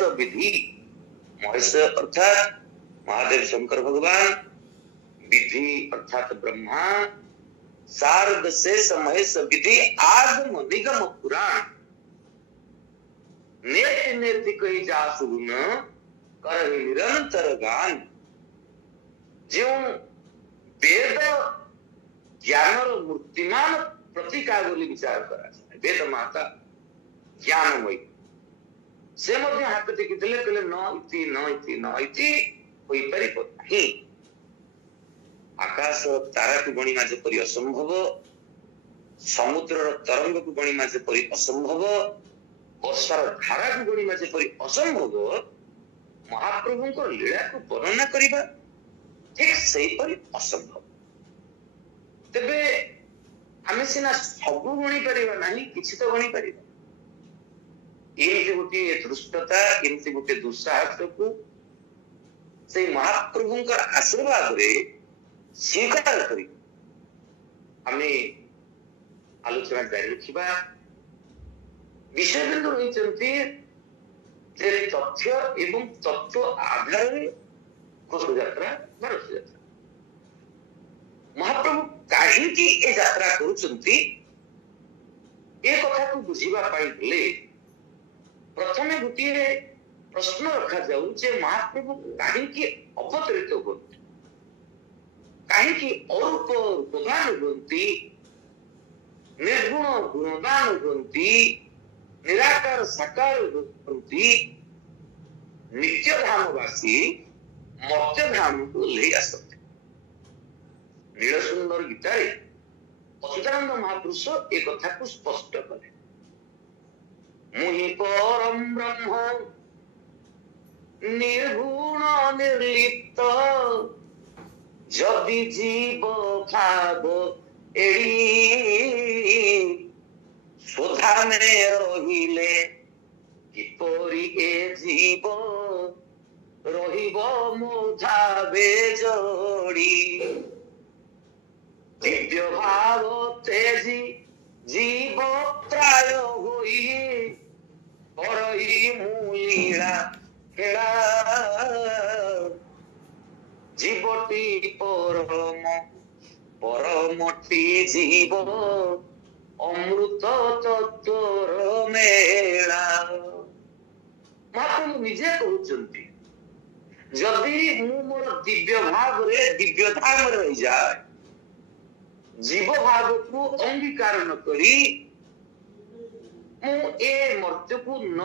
महेश विधि, महेश अर्थात महादेव शंकर भगवान, विधि अर्थात ब्रह्मा, शारद शेष महेश विधि आगम निगम पुराण, नेति नेति कही जा सुन कर निरंतर गान। जो वेद ज्ञान मूर्तिमान प्रतीका बोली विचार करा, वेद माता ज्ञानमयी से मध्य हाथ टेकिले कहले न इति न इति न इति होई परिबो नाही। आकाश तारा को गणिमा जेपरि असंभव, समुद्र तरंग को गणिमा जेपरि असंभव, वर्षार धारा को गणिमा जेपरि असंभव, महाप्रभु को लीला को वर्णना करिबा ठीक सही परि असंभव। तेबे आमे सिना सब गणी परिबा नाही, किछि तो गणी परिबा। एमती गोटे दृष्टता, एमती गोटे दुस्साहस को से महाप्रभुंकर आशीर्वाद रे स्वीकार करी आमे आलोचना जारी रखिबा। विषय बिंदु रही जे तथ्य एवं तत्व आधार घोष यात्रा व रथ यात्रा। महाप्रभु काहींकि ए यात्रा करुचंती ए कथा को बुझिबा पाई हेले प्रथमे गोटे प्रश्न रखा जाऊ जे महाप्रभु काहींकि अवतरित होती, काहींकि अरूप रूपवान होती, निर्गुण गुणवान होती, निराकार साकार होती, नित्य धामवासी मर्त्य धाम को ले आसते। नीलसुंदर गीतारे अच्युतानंद महापुरुष एक कथा को स्पष्ट कले, मुहि परम ब्रह्म निर्गुण निर्लिप्त, जदि जीव भाव एड़ी सुधा में रहिले, किपरि ए जीव रहिब मुधावे जोड़ी। दिव्य भाव तेजी जीव प्राय होई, परई मूलीला खेला, जीवटी परम परमटी जीव अमृत तत्वर मेला। महाप्रभु निजे कहउचंती जदि मु मोर दिव्य भाव रे दिव्य धाम रही जाए, जीव भाव को अंगीकार न करी मु ए मर्त्य को न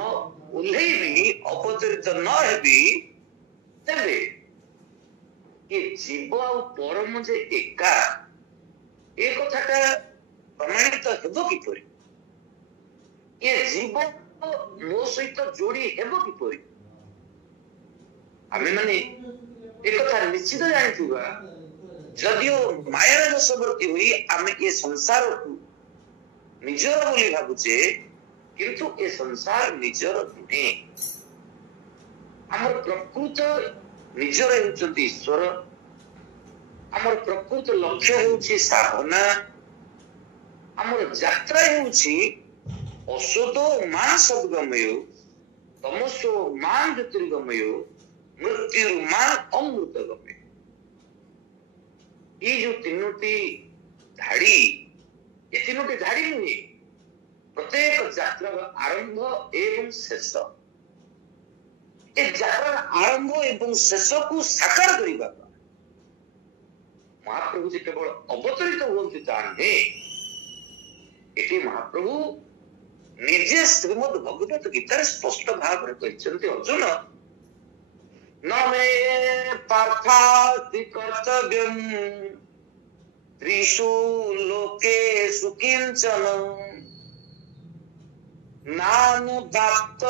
उल्लेबी, अवतरित न हेबी, तेबे ये जीव आ परम जे एका ए कथाटा प्रमाणित हेबो किपरि? ये जीव मो सहित जोड़ी हेबो किपरि? आमे माने एक कथा निश्चित जानिथुबा, जदियो मायार वशवर्ती हुई आमे ये संसार को निजर बोली भाबुचे, किंतु ए संसार निजर नुहे। हमर प्रकृत निजर हेउचंती ईश्वर, हमर प्रकृत लक्ष्य हेउची साधना, हमर यात्रा हेउची असतो मान सद्गमय, तमसो मान ज्योतिर्गमय, मृत्यु मान अमृतगमय। ये जो तीनोटी धाड़ी, ये तीनोटी धाड़ी नुहे, प्रत्येक यात्रा आरंभ एवं शेष। ए यात्रा आरंभ एवं शेष को साकार करिबा महाप्रभु जे केवल अवतरित हुअन्ति ताहे, एटी महाप्रभु निजे श्रीमद् भगवत गीता स्पष्ट भाव रे कहिसंति, अर्जुन न मे पार्थास्ति कर्तव्यम त्रिषु लोकेषु किंचन, नानुदात्तमवाप्तव्य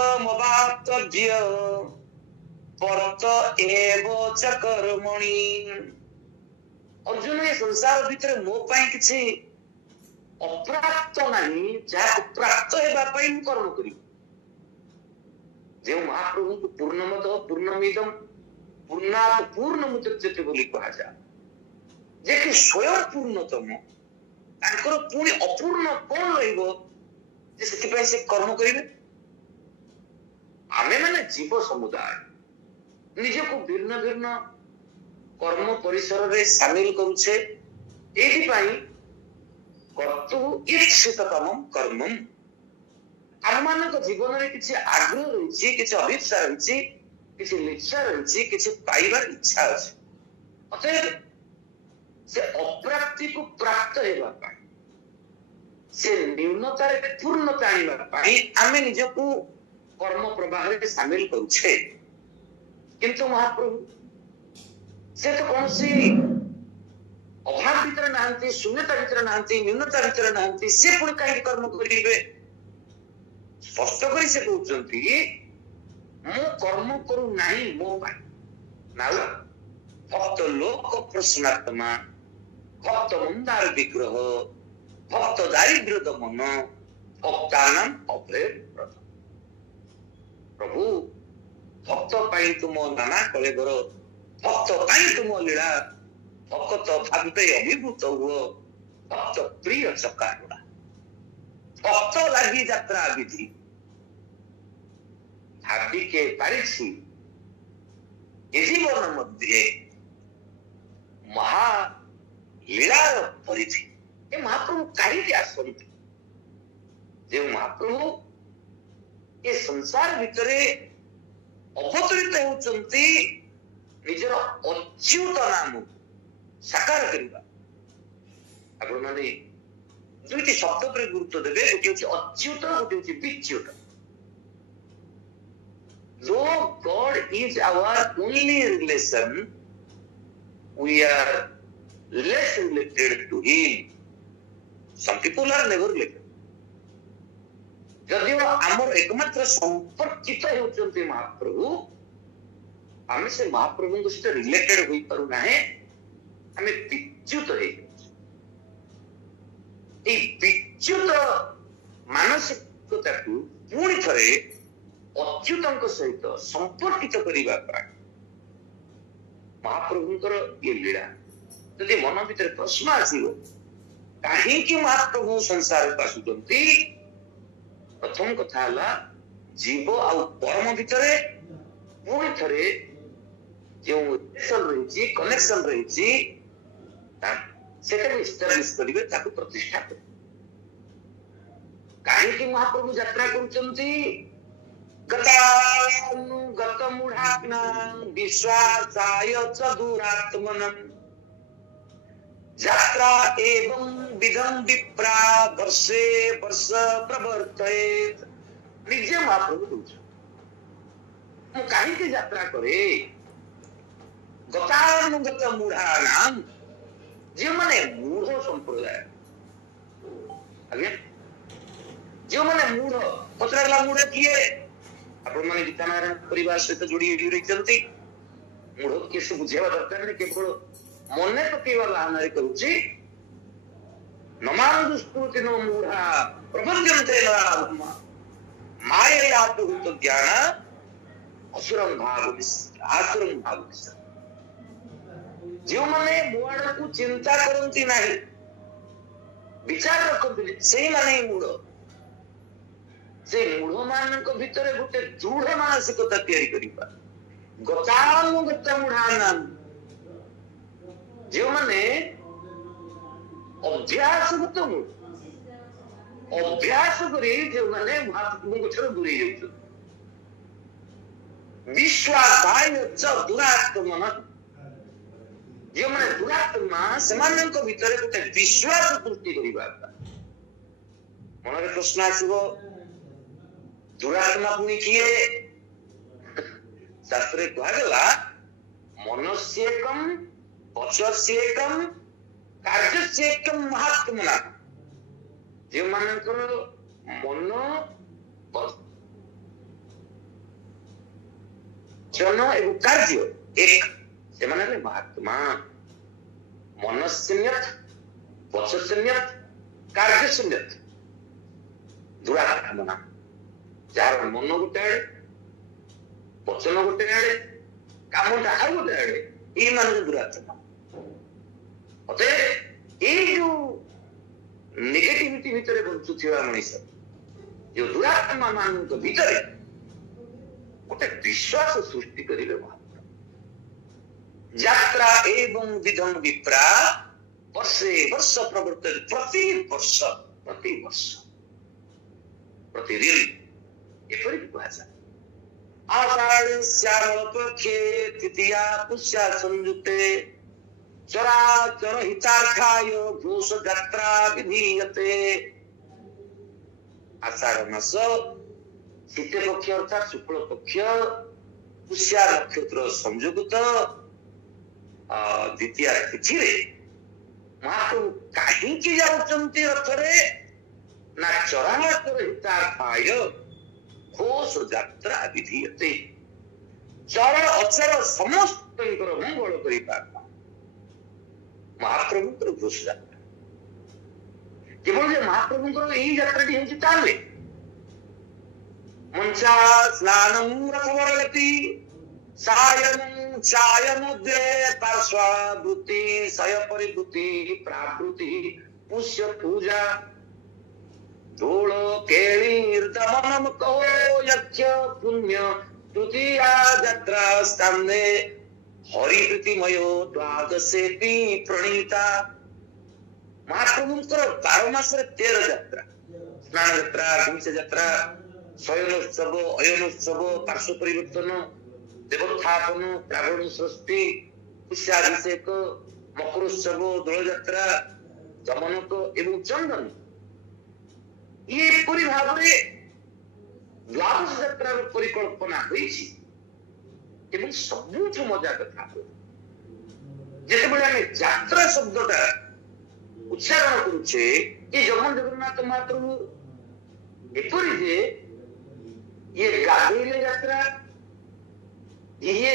पर्त एव च कर्मणि। अर्जुन ये संसार भितर मो पाई किछि अप्राप्त नहीं, जहाँ प्राप्त हेबा पाई मु कर्म करी। जे महाप्रभु को पूर्णमद पूर्णमिदम पूर्णात् पूर्णमुदच्यते बोली कहा जा, जे कि स्वयं पूर्णतम, तांकर पुणी अपूर्ण कोन रहइबो जे सेति से कर्म करिवे? आमे माने जीव समुदाय निजको भिन्न भिन्न कर्म परिसर रे शामिल करूछे एथि पई कर्तु ईप्सिततमं कर्मम आम मानक जीवन रे किछि आग्रह रहिछि किछि अभिप्सा रहिछि किछि लिप्सा रहिछि किछि पाइबार इच्छा अछि अतएव से अप्राप्ति को प्राप्त हेबा पाई से न्यूनता रे पूर्णता आनिबा पाई आमे निजको कर्म प्रवाह रे शामिल करूछे किंतु महाप्रभु से तो कौन सी अभाव भीतर नहांती शून्यता भीतर नहांती न्यूनता भीतर नहांती से पुणी कहीं कर्म करिवे स्पष्ट करी से कहउचंती मु कर्म करू नाही मो पाई नाउ भक्त लोक प्रश्नात्मा भक्त मंदार विग्रह भक्त दारिद्र्य दमन भक्तानाम अभय प्रभु भक्त पाई तुम नाना कलेबर भक्त पाई तुम लीला भक्त भावे अभिभूत हुआ भक्त प्रिय चकारुड़ा भक्त लगी यात्रा विधि भावी के पारिछि जीवन मध्य महा लीला परिधि ए महाप्रभु कहीं आसती जो महाप्रभु ये संसार भितरे अवतरित होचंती निजर अच्युत नाम साकार करवा आपण माने दुईटी शब्द पर गुरुत्व देवे गोटे होची अच्युत गोटे होची विच्युत though God is our only relation we are less related to him some people are never related जदि आमर एकमात्र संपर्कित होचंती महाप्रभु आमे से महाप्रभु सहित रिलेटेड होई पारु नाहे आमे विच्युत हे ए विच्युत मानसिकता को पूरी थरे अच्युतंक सहित संपर्कित करिबा पाई महाप्रभुंकर ये लीला यदि मन भीतर प्रश्न आसीबो काहे कि महाप्रभु संसार को आसुचंती प्रथम कथा हला जीव आ परम भीतरे पूरी थरे जो रिलेशन रही कनेक्शन रही सेटा एस्टाब्लिश करिवे ताकू प्रतिष्ठा कर काहे कि महाप्रभु यात्रा करूचंती गत मूढ़ात्मा विश्वासाय च दुरात्मनम् यात्रा एवं विधं विप्रा वर्षे वर्ष प्रवर्तयेत निजे महाप्रभु कहूछ मु काहे के यात्रा करे गतानुगत मूढ़ानाम जो माने मूढ़ संप्रदाय आगे जो माने मूढ़ पचरागला मूढ़ किए आपण माने गीतानारायण परिवार सहित जोड़ी रही मूढ़ किसी बुझेवा दरकार नहीं केवल मने पकेवा लानारे करूची नमान दुष्कृति नो मूढ़ा प्रबंधन्ते नामा मायया भूत ज्ञान असुरं भाव जो माने मुआड़ को चिंता करती नहीं विचार रखती से माने मूढ़ से मूढ़ मानक भितर गोटे दृढ़ मानसिकता तैयारी करिबा गतानुगत मूढ़ानाम जो माने अभ्यासगत मूढ़ अभ्यास करी जो माने महाप्रभु को दूरी जाउछ विश्वासाय च दुरात्मन जो माने दुरात्मा सेमानक भितर गोटे विश्वास सृष्टि करिबा मन रे प्रश्न आसीबो दुरात्मा पुनी किए शास्त्रे कहला मनस्येकम वचस्येकम कार्यस्येकम महात्मना जो मानकर मन वचन एवं कार्य एक से माने महात्मा मनस्यन्यत वचस्यन्यत कार्यस्यन्यत दुरात्मना जार मन गोटे आड़े वचन गोटे आड़े कामटा आ गोटे आड़े ये मान दुरात्मा अतः ये जो नेगेटिविटी भितर बंचुथिबा मनुष्य जो दुरात्मा मान भीतर गोटे विश्वास सृष्टि करेंगे महाप्रभु। यात्रा एवं विधम विप्रा वर्षे वर्ष प्रवर्तन प्रतिवर्ष प्रतिदिन एपरी कुहाଯାଏ। आषाढ़ श्यामल पक्षे तृतीया पुष्या संयुक्ते चराचर हितार्थाय घोष यात्रा विधीयते। आषाढ़ मास तृतीय पक्ष अर्थात शुक्ल पक्ष पुष्या नक्षत्र संयुक्त द्वितीय तिथि महाप्रभु कहीं जाऊंट रथरे ना चराचर हितार्थाय घोष यात्रा विधीयते। चर अचर समस्त मंगल कर महाप्रभु घोष यात्रा केवल महाप्रभु यही यात्रा हो मंचा स्नानम रथवरगति सायनं चायमध्ये पार्श्वावृत्ति सय परिवृत्ति प्रावृत्ति पुष्य पूजा धूल केलीर्दमनम कहो यक्ष पुण्य तृतीया यात्रा स्थाने हरिप्रीतिमयो द्वादशेपि प्रणीता। महाप्रभुंकर 12 मास 13 यात्रा स्नान यात्रा गुंच यात्रा शयनोत्सव अयनोत्सव पार्श्व परिवर्तन देवोत्थापन प्रावण सृष्टि पुष्याभिषेक मकरोत्सव दोल यात्रा दमनक एवं चंदन ये पूरी भाव में द्वादश यात्रा परिकल्पना हुई सबुठ मजा कथा जिते बड़े आम यात्रा शब्दटा उच्चारण करुचे ये जगन जगन्नाथ महाप्रभु एपरी जे ये गाधेले यात्रा ये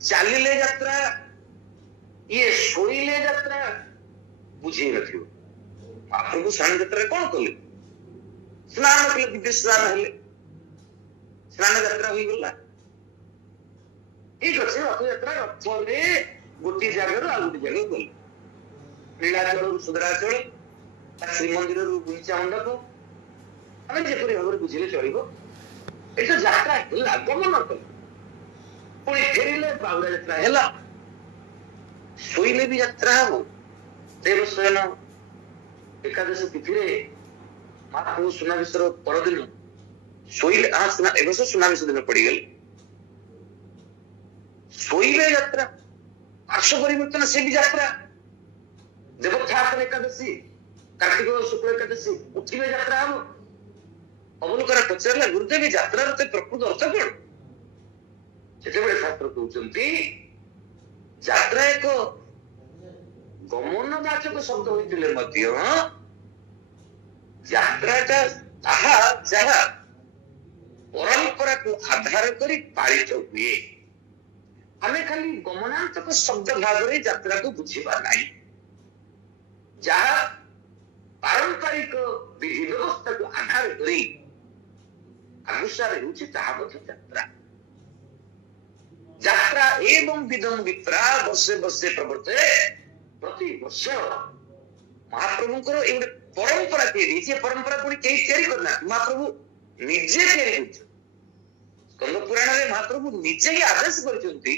चालिले यात्रा ये शोइले यात्रा बुझे नथियो। महाप्रभु स्नान यात्रा कौन कले स्नान कले दिव्य स्नान हेले स्नान यात्रा हुई गला ठीक अच्छे रथ यात्रा रथरे गोटी जगह आ गोटी जगह गले नीलाचल सुदराचल श्रीमंदिर गुंचा मंडप आम जेपरी भाव बुझे चलो ये तो यात्रा है गमन कले पुणी फेरिले बाहुड़ा यात्रा है शोइले भी यात्रा हम देवशयन एकादश तिथि महाप्रभु सुनावेश परदिन शोइले सुनावेश दिन पड़गल शोइले यात्रा पार्श्व परिवर्तन से भी यात्रा देवोत्थापन एकादशी कार्तिक शुक्ल एकादशी उठिले यात्रा हम अवलोकन पचारा गुरुदेव यात्रा प्रकृत अर्थ कौन से शास्त्र कहते यात्रा एक गमनवाचक शब्द होते यात्राटा जहा परंपरा को आधार करी पालित हुए आमे खाली गमनांतक शब्द भाव में यात्रा को बुझीबा नहीं जहा पारंपरिक विधि व्यवस्था को आधार करी अनुसार होची ताहा यात्रा यात्रा एवं विधम विप्रा वर्षे वर्षे प्रवर्ते प्रति वर्ष महाप्रभु को एक परंपरा ये परंपरा पुणी कहीं तैयारी करना महाप्रभु निजे तैयारी स्कंद पुराण में महाप्रभु निजे ही आदेश करछंती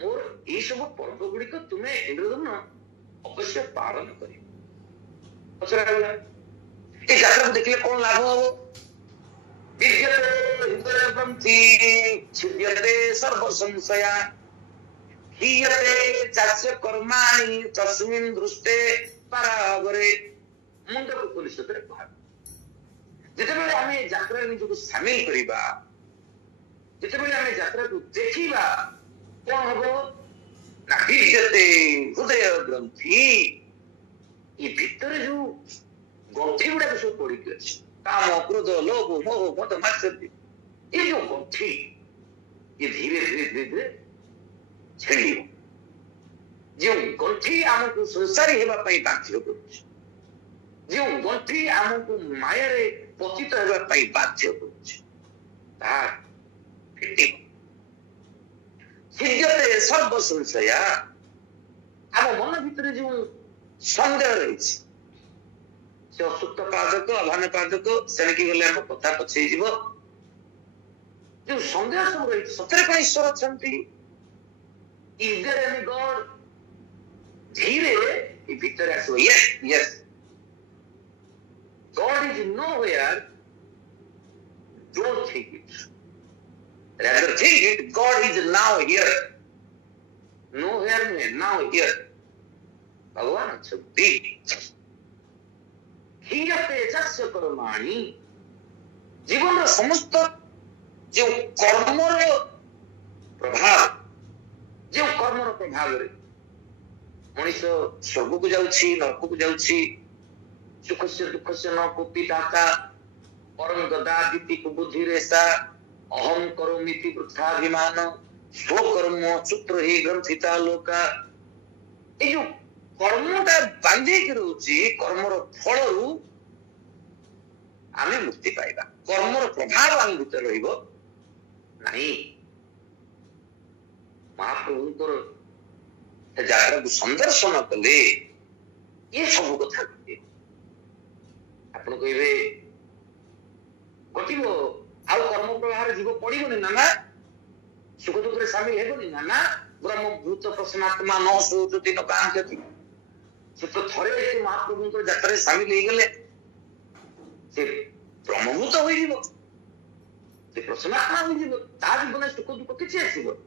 मोर ये सब पर्व गुड़िक तुम्हें इंद्रधन अवश्य पालन कर यात्रा को देखिए कौन लाभ हम छिद्यते सर्व संशया हीयते चास्य कर्माणि तस्मिन् दृष्टे परावरे मुंड को पुलिस रे भाग जेते बेले हमें यात्रा निजको शामिल करिबा जेते बेले हमें यात्रा को देखिबा कोन हबो ना हीयते हृदय ग्रंथि ये भीतर जो गंठी गुडा को सब पड़ी के अछि काम क्रोध लोभ मोह मद मात्सर्य ये जो गंठी ये धीरे धीरे धीरे छेड़ी जो गंठी आमको संसारी हेबा पई बाध्य करूछ जो गंठी आमको माया रे पतित हेबा पई बाध्य करूछ ता फिटी सिद्धते सर्व संशया आम मन भीतर जो संदेह रहिछि से असुप्त पादक अभान पादक सेणकी गले हम कथा पछे जीव जो सन्देह सब रही सतरे कौन ईश्वर अच्छा इज देयर एनी गॉड धीरे भीतर आसो yes yes God is nowhere don't think it rather think it God is now here nowhere में now here भगवान छुट्टी हीयते जस्य कर्माणि जीवन समस्त जो कर्मर प्रभाव जो कर्मर प्रभाव रे मनुष्य स्वर्ग को जाउछि नरक को जाउछि सुख से दुख से न कोपी दाता परम गदा दीति को बुद्धि रेसा अहम करोमीति वृथाभिमान स्वकर्म सूत्र ही ग्रंथिता लोका ए जो कर्मटा बांधे के रोची कर्मर फल रु आमे मुक्ति पाइबा कर्मर प्रभाव आम भीतर रहिबो नहीं महाप्रभुଙ୍କର ଯାତ୍ରା को संदर्शन कले ये सब कथा कहते आपण कहबे कटिबो आउ कर्म प्रवाह जीव पड़िबोनी ना सुख दुख रे शामिल हेबोनी ना ब्रह्म भूत प्रसन्नात्मा न सोच दिन कांक्षति से तो थरे ए महाप्रभु को यात्रा शामिल हे गेले से ब्रह्मभूत होई जीव से प्रसन्नात्मा होई जीव ता जीवन सुख दुख किछि आसीबो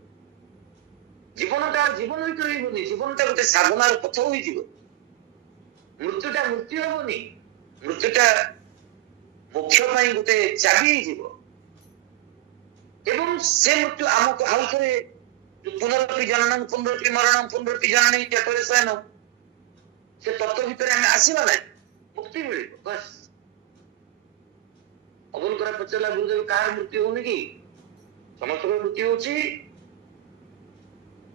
जीवनटा जीवन होई करइबोनी जीवनटा गोटे साधनार पथ होई जीव मृत्युटा मृत्यु होबोनी मृत्युटा मोक्ष पई गोटे चाबी होई जीव एवं से मृत्यु आमको आउ थे पुनरपि जननम पुनरपि मरणम पुनरपि जननी चतुर्शयन से तत्व भीतर आम आसवा ना मुक्ति मिल बस अबुल करा पचला गुरुदेव कार मृत्यु होनी कि समस्त मृत्यु होची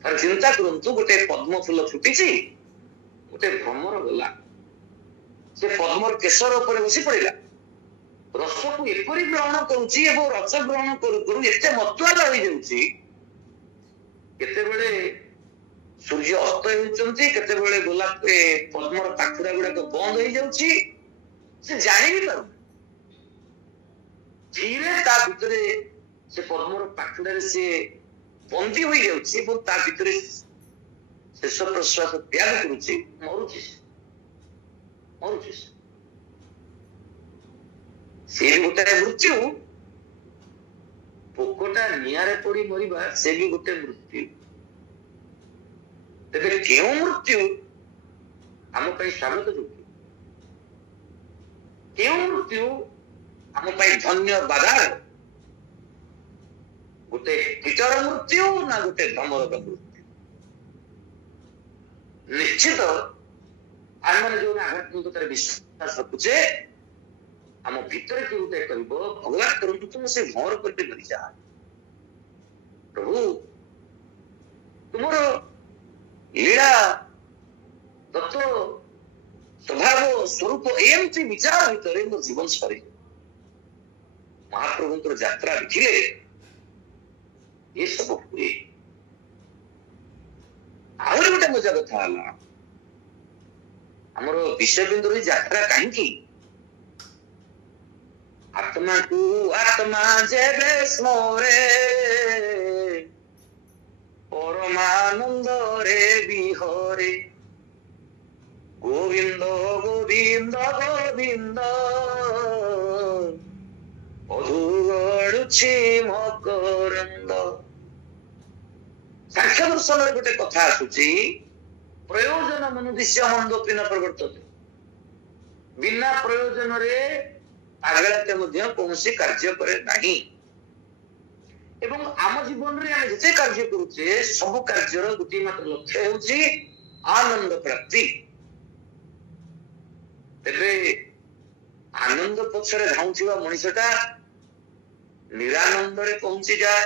पर चिंता करंतु गोटे पद्म फूल फुटिची गोटे भ्रमर गला से पद्मर केशर ऊपर बसी पड़िला रस को एपरी ग्रहण करुची एवं रस ग्रहण करू करू एते मतवाला होई जाउची केते बेले सूर्य अस्त होउचंती केते बेले गोलाप पद्मर पाखुड़ा गुडा को बंद होई जाउची से जानि भी पारु धीरे ता भितरे से पद्मर पाखुड़ा रे से बंदी होई जाउची एवं ता भितरे शेष प्रश्वास त्याग करुची मरुची मरुची से गोटे मृत्यु पोकटा निआरे पड़ी मरिबा से भी गोटे मृत्यु तेबे केउ मृत्यु आम पई स्वागत योग्य केउ मृत्यु आम पई धन्यवाद गोटे कीटर मृत्यु ना गोटे भ्रमर मृत्यु निश्चित आम माने जो आध्यात्मिकतार विश्वास रखुचे आम भीतर के गोटे कहबो भगवान करंतु तुम से भौर करके मरि जा प्रभु तुमरो लीला तत्व स्वभाव स्वरूप एमती विचार भीतर मो जीवन सरी महाप्रभुଙ୍କର ଯାତ୍ରା ଦେଖିଲେ ये सब हुए आहुरी गोटे मजा कथा ହେଲା ଆମର ବିଶ୍ୱବିନ୍ଦୁର ଯାତ୍ରା କାହିଁକି आत्मा को आत्मा जेबे स्मरे परमानंद रे बिहरे गोविंद गोविंद गोविंद अधुगड़ुछि मकरंद सांख्य दर्शन गोटे कथा आसुची प्रयोजन मनुष्य मंदोपि न प्रवर्तते बिना प्रयोजन रे आगलाते मध्य कौनसी कार्य करे नहीं एवं आम जीवन रे हम जते कार्य करूचे सब कार्यर गोटे मात्र लक्ष्य हेउची आनंद प्राप्ति तेबे आनंद पक्षरे धाउथिबा मनुष्यटा निरानंद रे पहुंची जाए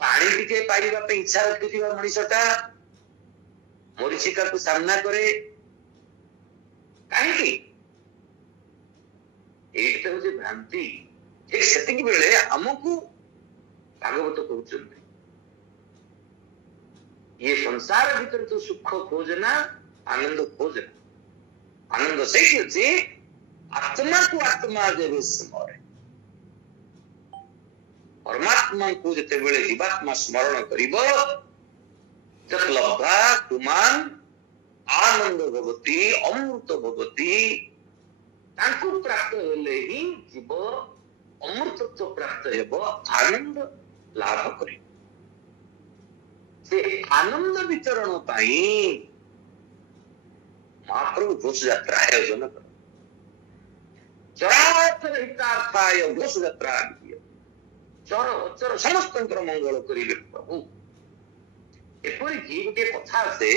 पानी टिके पाइबा पे इच्छा रखिथिबा मनुष्यटा मरीचिका को सामना करे काहे की एक हूँ भ्रांति ठीक से बेले आमको भागवत कहते ये संसार भीतर तो सुख खोजना आनंद खोजना आनंद से आत्मा को आत्मा देवे स्मरे परमात्मा को जितेबेले जीवात्मा स्मरण करिबो तत् लब्धा पुमान आनंद भवती अमृत भवती तांको प्राप्त हेले ही जीव अमृतत्व प्राप्त हेबो आनंद लाभ करी से आनंद वितरण पाई महाप्रभु घोष यात्रा आयोजन कर चराचर हितार्थाय घोष यात्रा चर अचर समस्त मंगल करिवे प्रभु एपरिकी गोटे कथा आसे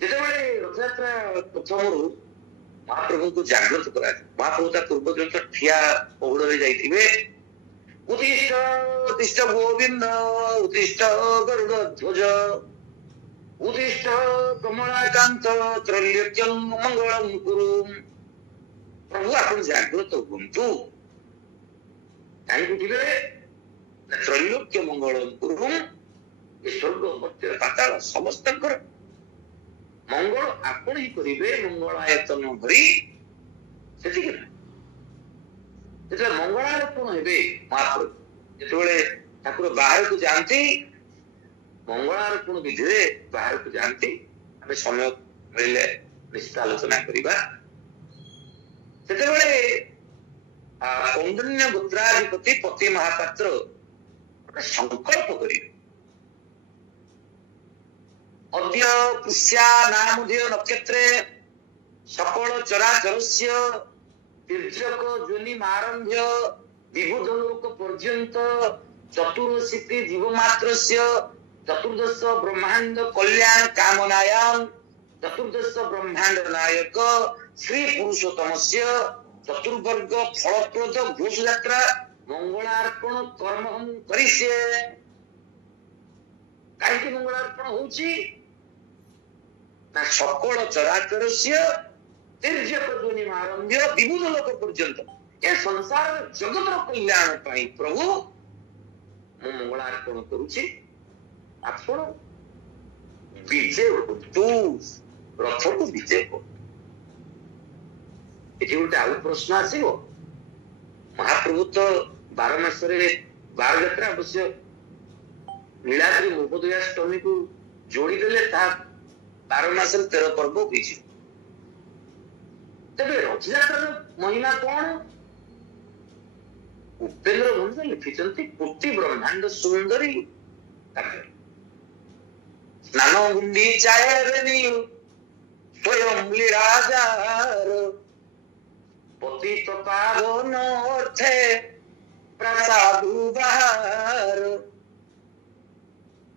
जेतेबेले रथयात्रा प्रथमरु महाप्रभु को जागृत करा महाप्रभु ता पूर्व दिन तो ठिया पहुड़े जाइथिबे उत्तिष्ठ उत्तिष्ठ गोविंद उत्तिष्ठ गरुड़ ध्वज उत्तिष्ठ कमलाकांत त्रैलोक्यं मंगलम कुरु प्रभु आपण जागृत हुंतु काई उठिबे त्रैलोक्य मंगलम कुरु स्वर्ग मर्त्य पाताल समस्त मंगल आपण ही करिवे मंगलायतन भरी सेतिक जेते मंगलायतन हेबे महाप्रभु जेतेबेले ठाकुर बाहर को जानती मंगलायतन विधि बाहर को जानती हमें समय मिले निश्चित आलोचना करिबा सेतेबेले कौंडिन्य गोत्राधिपति पति महापात्र संकल्प करिवे अद्य पुष्या नामधेय नक्षत्रे सकल चराचरस्य तीर्यक जोनि आरभ्य विबुधलोक पर्यंत चतुर्शीति जीवमात्रस्य चतुर्दश ब्रह्मांड कल्याण कामनायां चतुर्दश ब्रह्मांड नायक श्री पुरुषोत्तमस्य चतुर्वर्ग फलप्रद घोष यात्रा मंगलार्पण कर्म हम करिसे कहीं मंगलार्पण होची ना सकल चराचरस्य तीर्यक जोनि आरभ्य विबुध लोक पर्यंत ए संसार जगत कल्याण पाई प्रभु मु मंगलार्पण करूची आपण विजय तू रथ को विजय को एठी गोटे आउ प्रश्न आसीबो महाप्रभु तो 12 मासरे 12 यात्रा अवश्य नीलाद्री महोदयाष्टमी को जोड़ी देले ता 12 मास 13 पर्व होइछि तबे रथ यात्रा महिमा कोन उपेंद्र भंज लिखिचंती कोटि ब्रह्मांड सुंदरी स्नान गुंडी चायरनी स्वयं लीलाजार पतित पावन अर्थे प्रसादु बाहर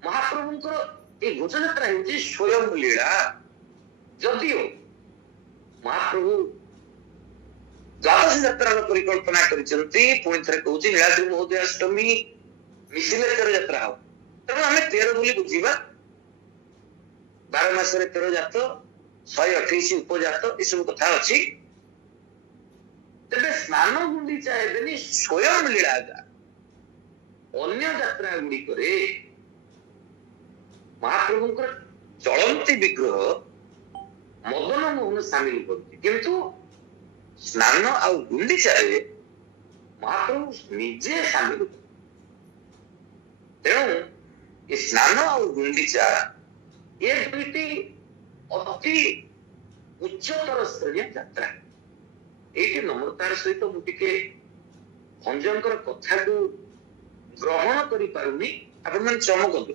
महाप्रभुंकर ए घोष यात्रा हेउची स्वयं लीला जदिओ महाप्रभु द्वादश यात्रार परिकल्पना करिसंती पुणी थरे कहूची नीलाद्री महोदयाष्टमी मिसिले 13 यात्रा हो तेणु आमे 13 बोली बुझिबा 12 मासरे 13 जात 128 उपजात ए सब कथा अछि तेबे स्नान गुंडीचा हेबेनी स्वयं लीला अन्य यात्रा गुडी करे महाप्रभुंकर चलंती विग्रह मदन मोहन सामिल करती किंतु स्नान आ गुंडीचा महाप्रभु निजे सामिल तेणु ये स्नान आ गुंडीचा ये दुईटी अति उच्चतर श्रेणी यात्रा ये नम्रतार सहित मुझे भंजंकर कथा को ग्रहण करि पारुनी आपण मन चमकंतु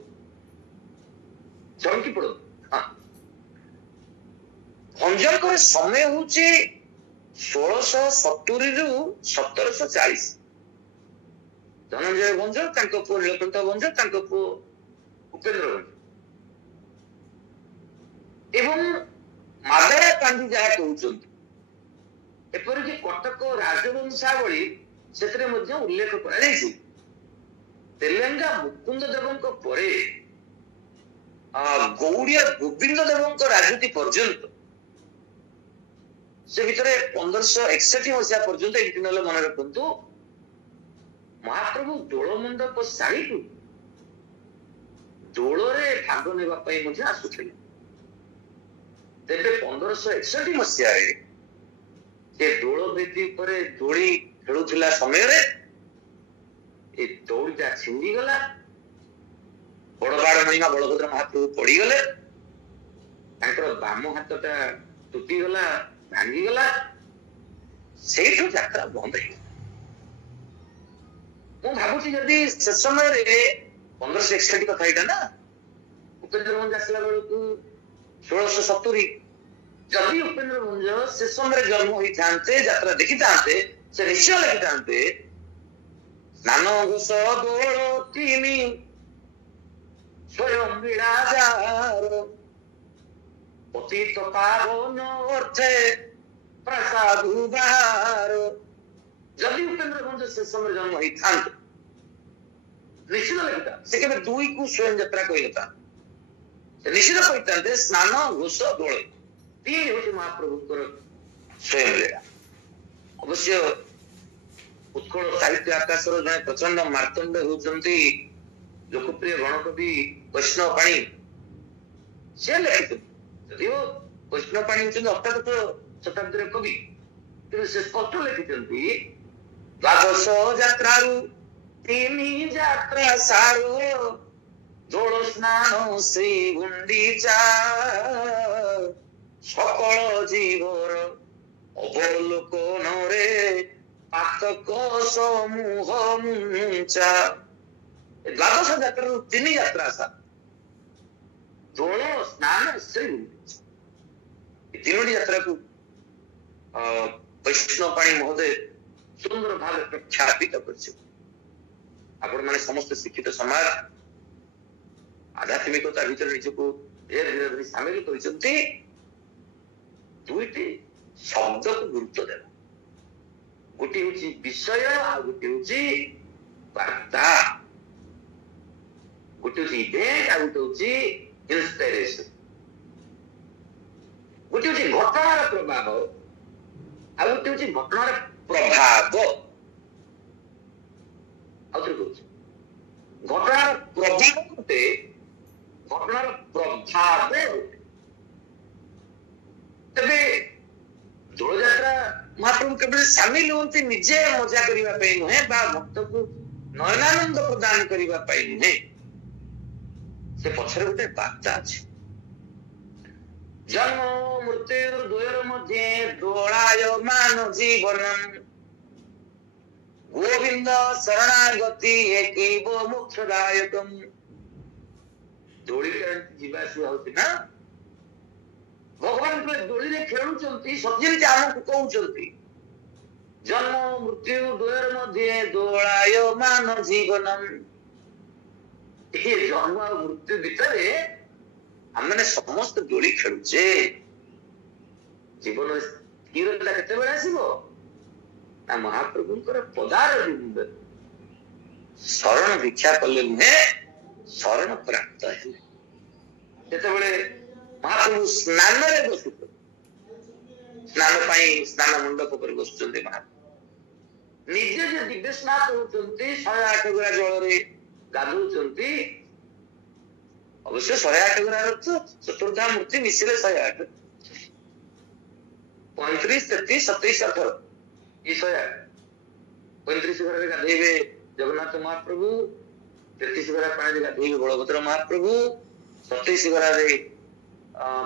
चमकी पड़ो भंजंकर समय होची 1670 रु 1740 धनंजय भंज तांको पुओ नीलकंठ भंज तांको पुओ उपेंद्र भंज एवं मादरा कांडी जहा कहउचंती एपरिक कटक राजवंशावली से उल्लेख कर तेलेंगा मुकुंद देव परे गौड़िया गोविंद देव राजनीति पर्यंत से भितर 1561 मसीहा पर्यंत ये मन रखु महाप्रभु दोल मंडप शाही को दोलरे भाग ने आसुले तेरे 1561 मसीह दोल बेदी पर दोड़ी खेलुला समय ଦଉଡ଼ିଟା ଛିଣ୍ଡିଗଲା, ବଡବାଡ଼ ମଣିମା ବଳଭଦ୍ର ମହାପ୍ରଭୁ ପଡିଗଲେ, ତାଙ୍କର ବାମ ହାତଟା ତୁଟିଗଲା, ଭାଙ୍ଗିଗଲା, ସେଇଠୁ ଯାତ୍ରା ବନ୍ଦ ହେଇଗଲା। ମୁଁ ଭାବୁଛି ଯଦି ସେ ସମୟରେ 1561 କଥା ଏଇଟା ନା, ଉପେନ୍ଦ୍ର ଭଞ୍ଜ ଆସିଲା ବେଳକୁ 1670, ଯଦି ଉପେନ୍ଦ୍ର ଭଞ୍ଜ ସେ ସମୟରେ ଜନ୍ମ ହୋଇଥାନ୍ତେ, ଯାତ୍ରା ଦେଖିଥାନ୍ତେ, ସେ ନିଶ୍ଚୟ ଲେଖିଥାନ୍ତେ ସ୍ନାନ ଘୋଷ ଦୋଳ ତିନି ସ୍ୱୟଂ ବିରାଜାର ପତିତ ପାବନ ଅର୍ଥେ ପ୍ରସାଦୁ ବାହାର। ଯଦି ଉପେନ୍ଦ୍ର ଭଞ୍ଜ ସେ ସମୟରେ ଜନ୍ମ ହେଇଥାନ୍ତେ ନିଶ୍ଚିତ ଲେଖିଥାନ୍ତେ। ସେ କେବେ ଦୁଇକୁ ସ୍ୱୟଂ ଯାତ୍ରା କହିନଥାନ୍ତେ, ସେ ନିଶ୍ଚିତ କହିଥାନ୍ତେ ସ୍ନାନ ଘୋଷ ଦୋଳ ତିନି ହଉଛି ମହାପ୍ରଭୁଙ୍କର ସ୍ୱୟଂ ଲୀଳା। ଅବଶ୍ୟ ଉତ୍କଳ ସାହିତ୍ୟ ଆକାଶର ଜଣେ ପ୍ରଚଣ୍ଡ ମାର୍ତ୍ତଣ୍ଡ ହେଉଛନ୍ତି ଲୋକପ୍ରିୟ ଗଣକବି ବୈଷ୍ଣବ ପାଣି। ସେ ଲେଖିଛନ୍ତି, ଯଦିଓ ବୈଷ୍ଣବ ପାଣି ହଉଛନ୍ତି ଅଷ୍ଟାଦଶ ଶତାବ୍ଦୀର କବି, କିନ୍ତୁ ସେ ସ୍ପଷ୍ଟ ଲେଖିଛନ୍ତି ଦ୍ୱାଦଶ ଯାତ୍ରାରୁ ତିନି ଯାତ୍ରା ସାର ଦୋଳ ସ୍ନାନ ଶ୍ରୀ ଗୁଣ୍ଡିଚା সকল জীবর অবলোকনরে পাতক সমূহ মুঞ্চা। দ্বাদশ যাত্রার তিন যাত্রা আসা দোল স্নান শ্রী গুଣ୍ଡିଚା। এই তিনোটি যাত্রাକୁ ବୈଷ୍ଣବ ପାଣି ମହୋଦୟ ସୁନ୍ଦର ଭାବେ ପ୍ରଖ୍ୟାପିତ କରିଛନ୍ତି। ଆପଣ ମାନେ ସମସ୍ତେ ଶିକ୍ଷିତ ସମାଜ, ଆଧ୍ୟାତ୍ମିକତା ଭିତରେ ନିଜକୁ ଧୀରେ ଧୀରେ ସାମିଲ କରିଛନ୍ତି। ଦୁଇଟି ଶବ୍ଦକୁ ଗୁରୁତ୍ୱ ଦେବା, ଗୋଟିଏ ହଉଛି ବିଷୟ, ଆଉ ଗୋଟିଏ ହଉଛି ବାର୍ତ୍ତା। ଗୋଟିଏ ହଉଛି ଇଭେଣ୍ଟ, ଆଉ ଗୋଟେ ହଉଛି ଇନ୍ସପିରେସନ। ଗୋଟିଏ ହଉଛି ଘଟଣାର ପ୍ରଭାବ, ଆଉ ଗୋଟେ ହଉଛି ଘଟଣାର ପ୍ରଭାବ। ଆଉ ଥରେ କହୁଛି, ଘଟଣାର ପ୍ରଭାବ ଗୋଟେ, ଘଟଣାର ପ୍ରଭାବ ଗୋଟେ। ତେବେ ଦୋଳଯାତ୍ରା ମହାପ୍ରଭୁ କେବେ ସାମିଲ ହୁଅନ୍ତି ନିଜେ ମଜା କରିବା ପାଇଁ ନୁହେଁ, ବା ଭକ୍ତକୁ ନୟନାନନ୍ଦ ପ୍ରଦାନ କରିବା ପାଇଁ ନୁହେଁ, ସେ ପଛରେ ଗୋଟେ ବାର୍ତ୍ତା ଅଛି। ଜନ୍ମ ମୃତ୍ୟୁ ଦ୍ୱୟର ମଧ୍ୟରେ ଦୋଳାୟମାନ ଜୀବନମ୍ ଗୋବିନ୍ଦ ଶରଣାଗତି ଏକୈବ ମୋକ୍ଷଦାୟକମ୍। ଦୋଳିଟା ଯିବା ଆସିବା ହଉଛି ନା, ଭଗବାନ ଦୋଳିରେ ଖେଳୁଛନ୍ତି, ସତ୍ୟରେ ଆମକୁ କହୁଛନ୍ତି ଜନ୍ମ ମୃତ୍ୟୁ ଦ୍ୱୟର ମଧ୍ୟରେ ଦୋଳାୟମାନ ଜୀବନମ୍। ଏ ଜନ୍ମ ଆଉ ମୃତ୍ୟୁ ଭିତରେ ଆମେ ସମସ୍ତେ ଦୋଳି ଖେଳୁଛେ। ଜୀବନ ସ୍ଥିରତା କେତେବେଳେ ଆସିବ ନା ମହାପ୍ରଭୁଙ୍କର ପଦାର ବିନ୍ଦୁ ଶରଣ ଭିକ୍ଷା କଲେ ନୁହେଁ, ଶରଣ ପ୍ରାପ୍ତ ହେଲେ। ଯେତେବେଳେ ମହାପ୍ରଭୁ ସ୍ନାନରେ ବସୁଛନ୍ତି, ସ୍ନାନ ପାଇଁ ସ୍ନାନ ମଣ୍ଡପ ଉପରେ ବସୁଛନ୍ତି ମହାପ୍ରଭୁ, ନିଜେ ଯେ ଦିବ୍ୟ ସ୍ନାନ ହଉଛନ୍ତି, 108 ଗରା ଜଳରେ ଗାଧଉଛନ୍ତି। ଅବଶ୍ୟ 108 ଗରାର ତ ଚତୁର୍ଦ୍ଧା ମୂର୍ତ୍ତି ମିଶିଲେ 108, 35, 33, 27, 18 ये 108। 35 ଗରାରେ ଗାଧେଇବେ ଜଗନ୍ନାଥ ମହାପ୍ରଭୁ, 33 ଗରା ପାଣିରେ ଗାଧେଇବେ ବଳଭଦ୍ର ମହାପ୍ରଭୁ, 27 ଗରାରେ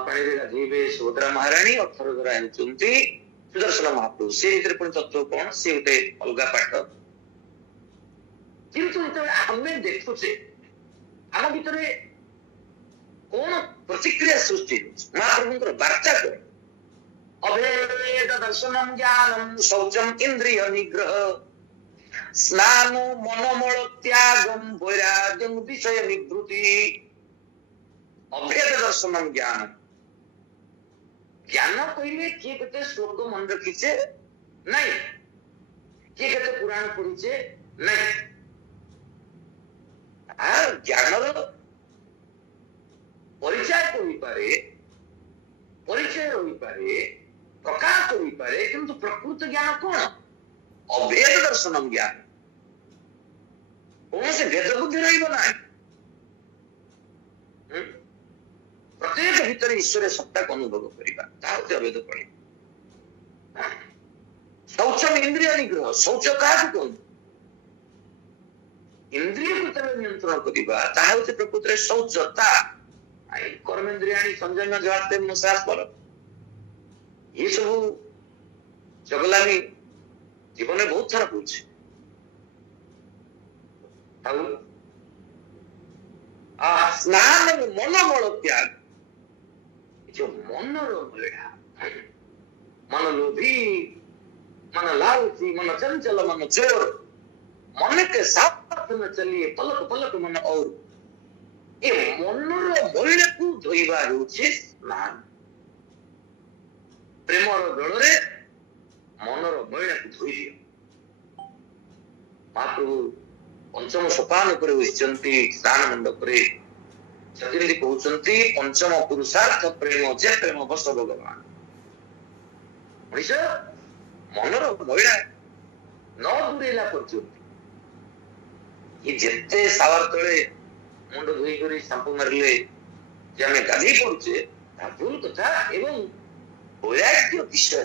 ପାଣିରେ ଗାଧେଇବେ ସୁଭଦ୍ରା ମହାରାଣୀ, 18 ଗରା ହେଉଛନ୍ତି ସୁଦର୍ଶନ ମହାପ୍ରଭୁ। ସେ ଭିତରେ ପୁଣି ତତ୍ତ୍ୱ କଣ, ସେ ଗୋଟେ ଅଲଗା ପାଠ। କିନ୍ତୁ ଯେତେବେଳେ ଆମେ ଦେଖୁଛେ ଆମ ଭିତରେ କଣ ପ୍ରତିକ୍ରିୟା ସୃଷ୍ଟି ହେଉଛି, ମହାପ୍ରଭୁଙ୍କର ବାର୍ତ୍ତା କଣ? ଅଭେଦ ଦର୍ଶନମ୍ ଜ୍ଞାନମ୍ ଶୌଚମ୍ ଇନ୍ଦ୍ରିୟ ନିଗ୍ରହ ସ୍ନାନ ମନମଳ ତ୍ୟାଗମ୍ ବୈରାଗ୍ୟଂ ବିଷୟ ନିବୃତ୍ତି। ଅଭେଦ ଦର୍ଶନମ୍ ଜ୍ଞାନମ୍। ଜ୍ଞାନ କହିଲେ କିଏ କେତେ ଶ୍ଲୋକ ମନେ ରଖିଛେ ନାଇଁ, କିଏ କେତେ ପୁରାଣ ପଢିଛେ ନାଇଁ। ଜ୍ଞାନର ପରିଚୟ ହୋଇପାରେ, ପରିଚୟ ହୋଇପାରେ, ପ୍ରକାଶ ହୋଇପାରେ, କିନ୍ତୁ ପ୍ରକୃତ ଜ୍ଞାନ କଣ? ଅଭେଦ ଦର୍ଶନମ୍ ଜ୍ଞାନ। କୌଣସି ଭେଦ ବୁଦ୍ଧି ରହିବ ନାହିଁ। ପ୍ରତ୍ୟେକ ଭିତରେ ଈଶ୍ୱର ସତ୍ତାକୁ ଅନୁଭବ କରିବା, ତାହା ହଉଛି ଅଭେଦ ପରି। ଶୌଚମ୍ ଇନ୍ଦ୍ରିୟ ନିଗ୍ରହ। ଶୌଚ କାହାକୁ କୁହନ୍ତୁ? इंद्रिय को तबे नियंत्रण करिबा ताहा होते प्रकृति शौचता आई कर्मेंद्रियाणी संजय जवाते मसाज पर ये सब जगलामी जीवन में बहुत सारा पूछे स्नान मनोबल त्याग जो मनोरमया मन लोभी मन लालची मन चंचल मन चोर मन के साथ में चलिए पलक पलक मन और ये मनर बल को धोइबा होछि स्नान प्रेमर जल रे मनर बल को धोइ दियो महाप्रभु पंचम सोपान पर बसिचंती स्नान मंडप रे सजिंदी कहउचंती पंचम पुरुषार्थ प्रेम जे प्रेम बस भगवान मनीष मनर महिला न दूरेला पर्यंत ये जेते सावर तले मुंड धोई करी शांपू मारले जे हमें गाधी पड़ुचे ता भूल कथा एवं वैराग्य विषय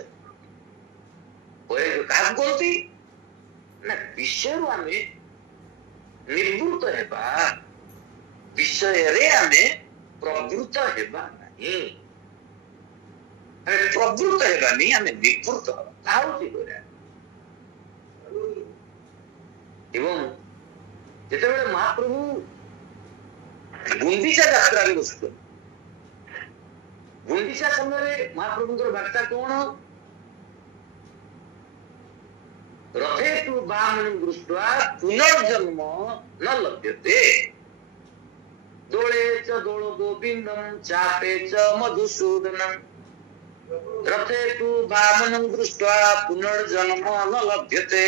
वैराग्य काहा कोंती ना विषय रो हमें निवृत्त हेबा विषय रे हमें प्रवृत्त हेबा नहीं हमें प्रवृत्त हेबा नहीं हमें निवृत्त हेबा ताउती करा एवं जेतेबेले महाप्रभु गुंडीचा यात्रा रे बसतो गुंडीचा समय महाप्रभुଙ୍କର ବାର୍ତ୍ତା कोण रथे तु बामनं दृष्ट्वा पुनर्जन्म न लभ्यते दोळे च दोळ गोविंदं चापे च मधुसूदनं रथे तु बामनं दृष्ट्वा पुनर्जन्म न लभ्यते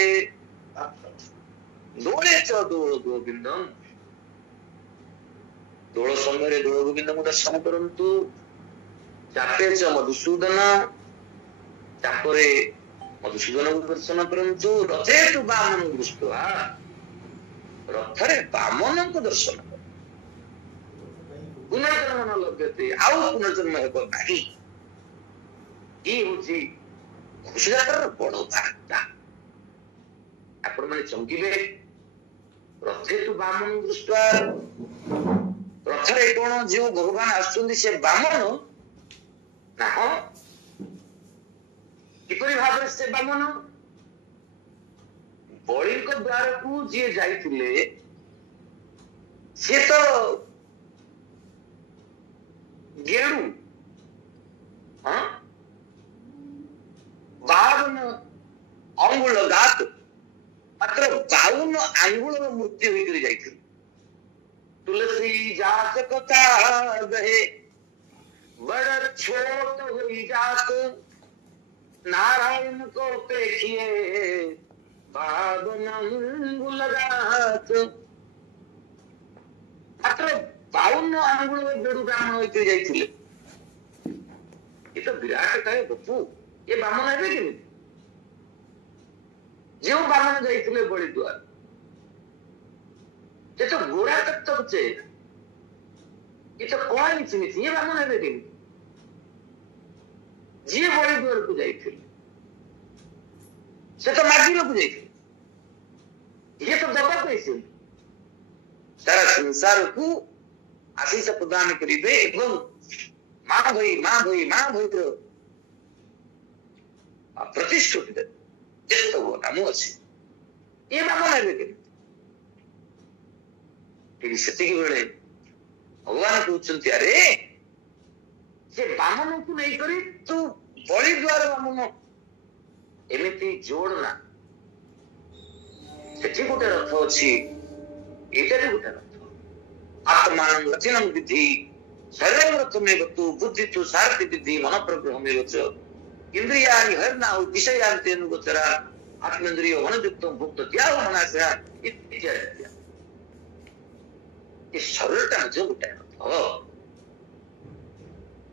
दोळे च दोळ गोविंदं दोळ समय दोळ गोविंदं दर्शन करन्तु चापे च मधुसूदन चापरे मधुसूदन दर्शन करन्तु रथे तु बामनं दृष्ट्वा रथरे बामनं को दर्शन कर पुनर्जन्म न लभ्यते आउ पुनर्जन्म हेबो नाही ई होची घोषयात्रार बड़ बार्ता आपण माने चमकीबे रथे तु बामनं दृष्ट्वा रथरे कोन जो भगवान आछुंदी से बामन ना किपरि भाबरे से बामन बळीक द्वार को जे जाइतिले से तो गेडू हां 52 अंगुल गात मात्र 52 अंगुल मृत्यु होई करी जाइतिले तुलसी जात कथा गहे बड़ छोट हुई जात नारायण को देखिए 52 अंगुल गात मात्र 52 अंगुल बेडू ब्राह्मण होई जाइतिले ये तो विराट काय बपू ये ब्राह्मण है कि जो ब्राह्मण जाइतिले बड़ी द्वार ये तो गोरा तक तो बचे ये तो कोई नहीं ये ब्राह्मण है कि जी बड़ी द्वार को जाइतिले से तो मागिलो को जाइतिले ये तो दबा कैसे सारा संसार को आशीष प्रदान करिबे एवं मां भाई रो प्रतिष्ठित जेतो नाम अछि ये ब्राह्मण है कि सेति बेले भगवान कहउचंती अरे से ब्राह्मण को नहीं करी तू बलि द्वार ब्राह्मण एमिति जोड़ना सेति गोटे रथ अछि एटा रे गोटे रथ आत्मान वचनं विधि शरीरं रथमेव तु बुद्धि तु सारथि विधि मन प्रग्रहमेव च इंद्रियाणि हरनाउ विषयान्तेनु गोचरा आत्मेन्द्रियो मनयुक्तं भुक्त त्याग मनासरा इत्यादि ये शरीरटा जो गोटे रथ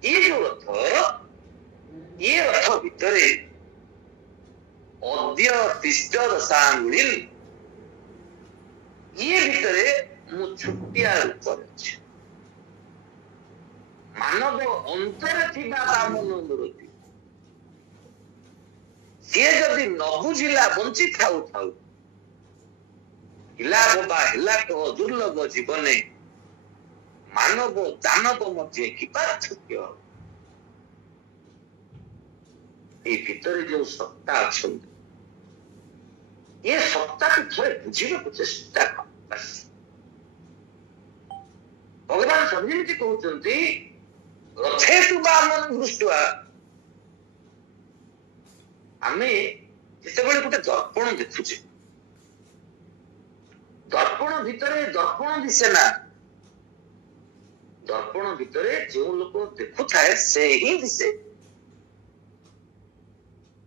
ये जो रथ ये रथ भितरे अद्य तिष्ठ दशांगुलिन ये भितरे मु छुट्टिया रूप अछि मानव अंतर थिबा बामन मूर्ति से जदि न बुझिला बंची थाउ थाउ हिलाब बा हिला कह दुर्लभ जीवने मानव दानव मध्य कि पार्थक्य ये भितर जो सत्ता अच्छा ये सत्ता को थोड़े बुझा चेष्टा कर भगवान सभी कहते रथेतु बामन दृष्टवा आमे जितेबाला गोटे दर्पण देखुचे दर्पण भितरे दर्पण दिसे ना दर्पण भितरे जो लोक देखु थाए से ही दिसे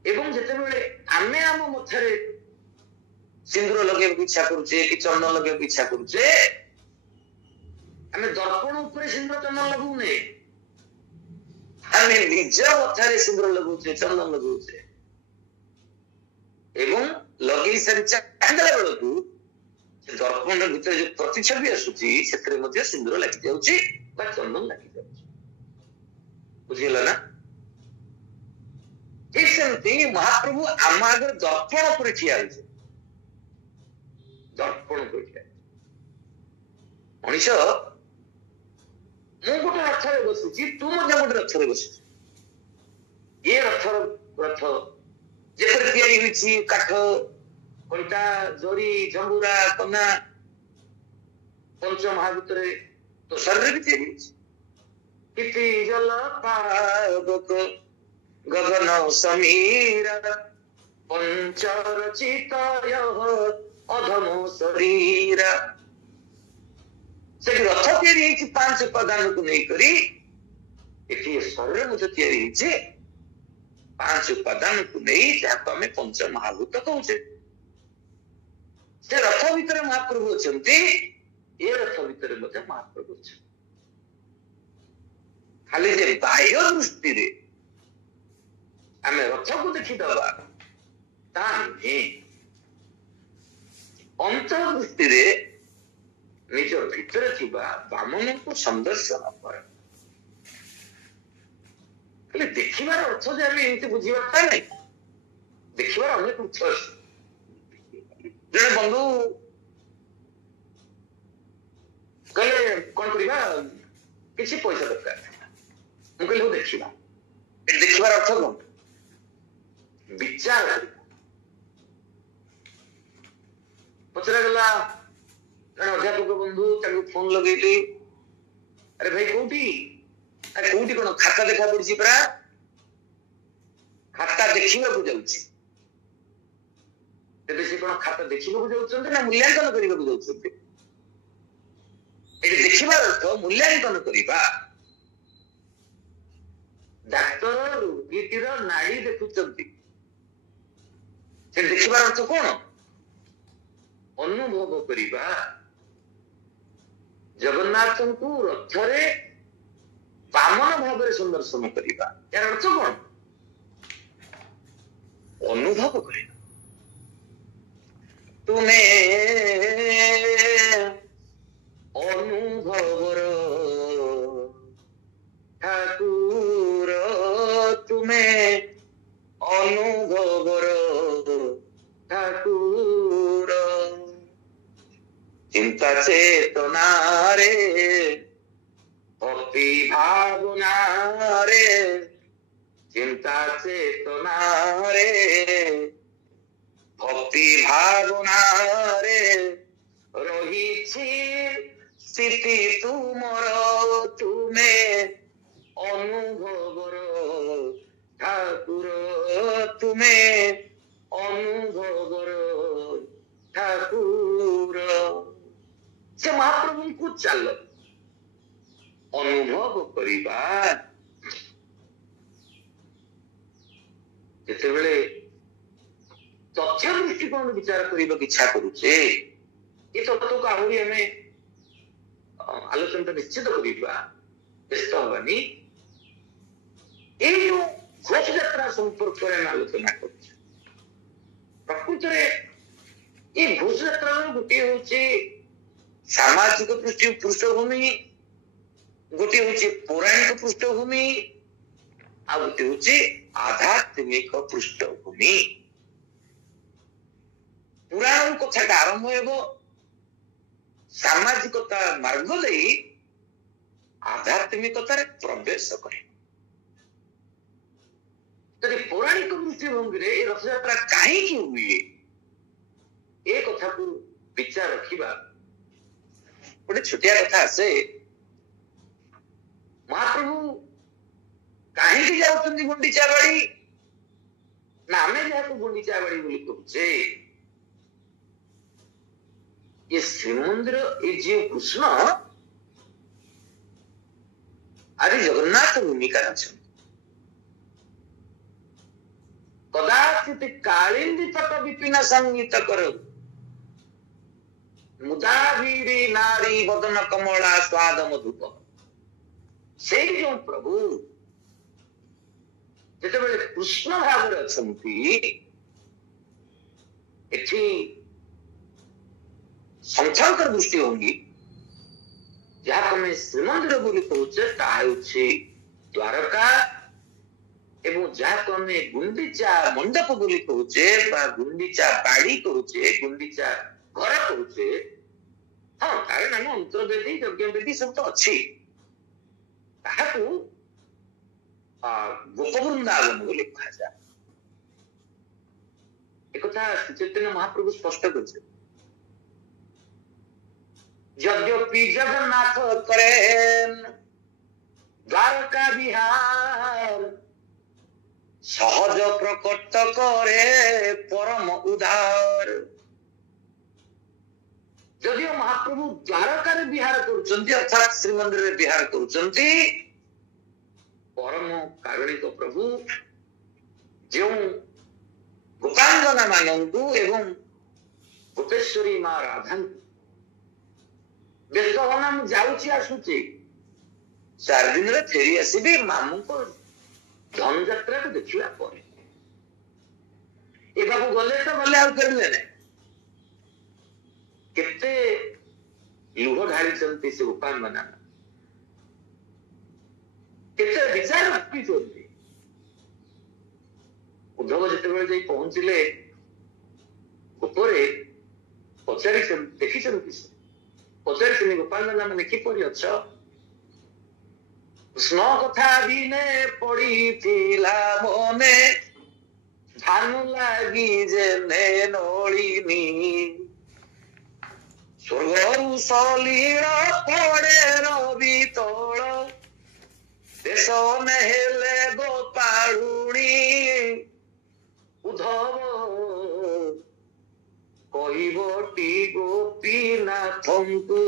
एवं जितेबाला आमे आम मथरे सिंदूर लगे इच्छा करुचे कि चंदन लगे इच्छा करुचे आमे दर्पण उपरे सिंदूर चंदन लगुने आमे निज मथरे सिंदूर लगुचे चंदन लगुचे एवं लगे सारी चाहला बेलू दर्पण भीतर जो प्रतिच्छवि आसूची से सिंदूर लगी जाऊँगी चंदन लगी जाऊँगी बुझीगला ना ठीक सेमती महाप्रभु आम आगे दर्पण पर ठिया दर्पण पर ठिया मनीष मु गोटे रथरे बसुची तू गोटे रथरे बस ये रथ जेपर तैयारी होइछि काठ कंटा जोरी जंबुरा कन्ना पंच महाभितरे तो शरीर भी तैयारी होइछि किति जल पावक गगन समीर पंचरचितय अधम शरीर से रथ तैयारी होइछि पांच उपादान को नहीं करी एठी शरीर मुझे तैयारी होइछि पांच उपादान को नहीं जहाँ आम पंच महाभूत कहचे से रथ भितर महाप्रभु अच्छा ये रथ भितर महाप्रभु अच्छा खाली जे बाह्य दृष्टि रे आम रथ को देखीदबा ता नुहे अंतर दृष्टि रे निज भितर थिबा बामन को संदर्शन कर देखिबार अर्थ जे आम एमती बुझीबार नहीं देखिबार अनेक अर्थ जड़े बंधु कहले कौन करवा किसी पैसा दरकार मुझे कहले देखा देखिबार अर्थ कौन विचार पचरा गला जड़े अध्यापक बंधु फोन लगे अरे भाई कौटी कौटी कौन खाता देखा पड़ी परा खाता देखा जाऊँगी तेरे से कौन खाता देखा जाऊँ ना मूल्यांकन करने जाऊँ देखा अर्थ मूल्यांकन करवा डाक्तर रोगीटीर नाड़ी देखुंट देखा अर्थ कौन अनुभव करवा जगन्नाथ को रथरे बामन भाव संदर्शन करवा यार अर्थ कौन अनुभव कर तुम्हें अनुभवर ठाकुर तुम्हें अनुभवर ठाकुर चिंता चेतना रे भक्ति भावना रे चिंता चेतना रे भक्ति भावना रे रही स्थिति तुमर तुम्हें अनुभवर ठाकुर तुम्हें अनुभवर ठाकुर से महाप्रभु को चल अनुभव करवा जितेबले तथ्य दृष्टिकोण विचार करने की इच्छा करुचे ये तत्व को आहरी आम आलोचना निश्चित करवा व्यस्त हवानी ये घोष यात्रा संपर्क में आलोचना कर प्रकृत ये घोष यात्रा गोटे हूँ सामाजिक पृष्ठभूमि गोटे हूँ पौराणिक पृष्ठभूमि आ गोटे हूँ आध्यात्मिक पृष्ठभूमि पुराण कथा आरंभ हो ସାମାଜିକତା ମାର୍ଗ ଦେଇ ଆଧ୍ୟାତ୍ମିକତାରେ ପ୍ରବେଶ କରେ। ଯଦି ପୌରାଣିକ ଦୃଷ୍ଟିଭଙ୍ଗୀରେ ଏ ରଥଯାତ୍ରା କାହିଁକି ହୁଏ ଏ କଥାକୁ ବିଚାର ରଖିବା, ଗୋଟେ ଛୋଟିଆ କଥା ଆସେ, ମହାପ୍ରଭୁ କାହିଁକି ଯାଉଛନ୍ତି ଗୁଣ୍ଡିଚା ବାଡ଼ି? ନା ଆମେ ଯାହାକୁ ଗୁଣ୍ଡିଚା ବାଡ଼ି ବୋଲି କହୁଛେ, ଏ ଶ୍ରୀମନ୍ଦିର ଏ ଯିଏ କୃଷ୍ଣ ଆଜି ଜଗନ୍ନାଥ ଭୂମିକା ଅଛନ୍ତି। କଦାଚିତ କାଳିନ୍ଦୀ ତଟ ବିପିନ ସଙ୍ଗୀତ କର, ମୁଦାଭିରି ନାରୀ ବଦନ କମଳା ସ୍ୱାଦ ମଧୁପ। ସେଇ ଯୋଉ ପ୍ରଭୁ ଯେତେବେଳେ କୃଷ୍ଣ ଭାବରେ ଅଛନ୍ତି, ଏଠି ସଂଖ୍ୟାଙ୍କର ଦୃଷ୍ଟିଭଙ୍ଗୀ ଯାହାକୁ ଆମେ ଶ୍ରୀମନ୍ଦିର ବୋଲି କହୁଛେ ତାହା ହେଉଛି ଦ୍ୱାରକା, ଏବଂ ଯାହାକୁ ଆମେ ଗୁଣ୍ଡିଚା ମଣ୍ଡପ ବୋଲି କହୁଛେ ବା ଗୁଣ୍ଡିଚା ବାଡ଼ି କହୁଛେ, ଗୁଣ୍ଡିଚା ଘର କହୁଛେ, ହଁ ତାର ନାମ ଅନ୍ତର୍ବେଦୀ ଯଜ୍ଞବେଦୀ ସବୁ ତ ଅଛି, ତାହାକୁ ଗୋପବୃନ୍ଦାବନ ବୋଲି କୁହାଯାଏ। ଏକଥା ଶ୍ରୀଚୈତନ୍ୟ ମହାପ୍ରଭୁ ସ୍ପଷ୍ଟ କରିଛନ୍ତି। ଯଦ୍ୟପି ଜଗନ୍ନାଥ କରେন দ্বারকা বিহার, সহজ প্রকট করে পরম উদার। যদিও মহাপ্রভু দ্বারকাରେ ବିହାର କରୁଛନ୍ତି, ଅର୍ଥାତ୍ ଶ୍ରୀମନ୍ଦିରରେ ବିହାର କରୁଛନ୍ତି, ପରମ କାରୁଣିକ ପ୍ରଭୁ ଯେଉଁ ଗୋପାଙ୍ଗନା ମାନଙ୍କୁ ଏବଂ ଗୋପେଶ୍ୱରୀ ମା ରାଧାଙ୍କୁ ବ୍ୟସ୍ତ ହନା ମୁଁ ଯାଉଛି ଆସୁଛି, 4 ଦିନରେ ଫେରି ଆସିବି ମାମୁଙ୍କ ଧନୁଯାତ୍ରାକୁ ଦେଖିବା ପରେ, ଏ ବାବୁ ଗଲେ ତ ଗଲେ ଆଉ ଫେରିଲେ ନାହିଁ। କେତେ ଲୁହ ଢାଳିଛନ୍ତି ସେ ଗୋପାଙ୍ଗନା, କେତେ ବିଚାର ରଖିଛନ୍ତି। ଉଦ୍ଧବ ଯେତେବେଳେ ଯାଇ ପହଞ୍ଚିଲେ ଉପରେ ପଚାରିଛନ୍ତି, ଦେଖିଛନ୍ତି ସେ ପଚାରିଛନ୍ତି ଗୋପାଙ୍ଗନା ମାନେ କିପରି ଅଛ? କୃଷ୍ଣ କଥା ଦିନେ ପଡିଥିଲା ମନେ, ଧାନ ଲାଗି ଯେନେ ନଳିନୀ, ସ୍ୱର୍ଗରୁ ସଲିଳ ପଡେ ରବି ତଳ, ଦେଶ ନେହେଲେ ଗୋପାଳୁଣୀ। ଉଦ୍ଧବ କହିବଟି ଗୋପୀନାଥଙ୍କୁ,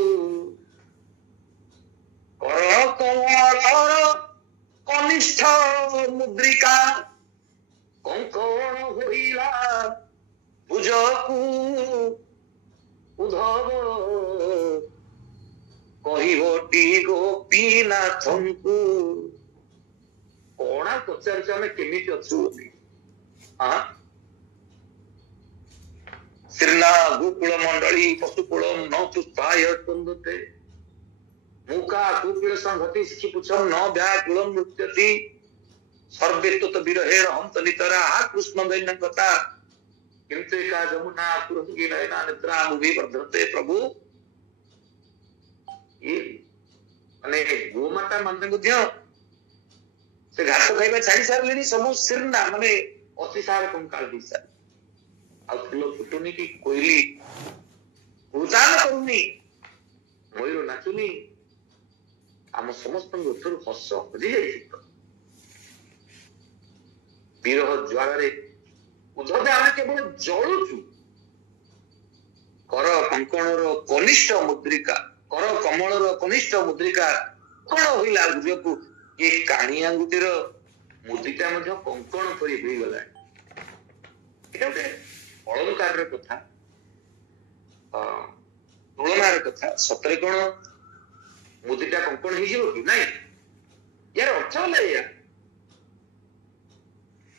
କର କମଳର କନିଷ୍ଠ ମୁଦ୍ରିକା, କଙ୍କଣ ହୋଇଲା ଭୁଜକୁ। ଉଦ୍ଧବ କହିବଟି ଗୋପୀନାଥଙ୍କୁ। କଣ ପଚାରୁଛୁ ଆମେ କେମିତି ଅଛୁ ବୋଲି? ଶ୍ରୀନା ଗୋକୁଳ ମଣ୍ଡଳୀ ପଶୁକୁଳମ୍ ନ ପୁଷ୍ପାୟ ସ୍ପନ୍ଦତେ, ମୁକା କୁକୁଳ ସଂହତି ଶିଖି ପୁଛମ୍ ନ ବ୍ୟାକୁଳମ୍ ନୃତ୍ୟତି, ସର୍ବେ ତତ ବିରହେଣ ହନ୍ତ ନିତରା କୃଷ୍ଣ ଦୈନ୍ୟକତା, କିନ୍ତୁ ଏକା ଯମୁନା ପୁରଙ୍ଗୀ ନୟନା ନେତ୍ରା ମୁଭି ବର୍ଦ୍ଧତେ। ପ୍ରଭୁ ମାନେ ଗୋମାତା ମାନେ ମଧ୍ୟ ସେ ଘାସ ଖାଇବା ଛାଡି ସାରିଲେଣି, ସବୁ ଶିର୍ଣ୍ଣା ମାନେ ଅତିସାର କଙ୍କାଳ ହେଇସାର, ଆଉ ଫୁଲ ଫୁଟୁନି କି କୋଇଲି ଉଦାନ କରୁନି, ମୟୂର ନାଚୁନି, ଆମ ସମସ୍ତଙ୍କ ଉତ୍ତରୁ ହସ ହଜିଯାଇଛି। ବିରହ ଜ୍ୱାଳାରେ ଉଦ୍ଧବ ଆମେ କେବଳ ଜଳୁଛୁ। କର କଙ୍କଣର କନିଷ୍ଠ ମୁଦ୍ରିକା, କର କମଳର କନିଷ୍ଠ ମୁଦ୍ରିକା କଣ ହୋଇଲା ଭୁଜକୁ? ଏ କାଣି ଆଙ୍ଗୁଠିର ମୁଦିଟା ମଧ୍ୟ କଙ୍କଣ ପରି ହୋଇଗଲାଣି। ଏଇଟା ଗୋଟେ ଅଳଙ୍କାରର କଥା, ତୁଳନାର କଥା। ସତରେ କଣ ମୁଦିଟା କଙ୍କଣ ହେଇଯିବ କି? ନାଇଁ, ୟାର ଅର୍ଥ ହେଲା ଏଇଆ,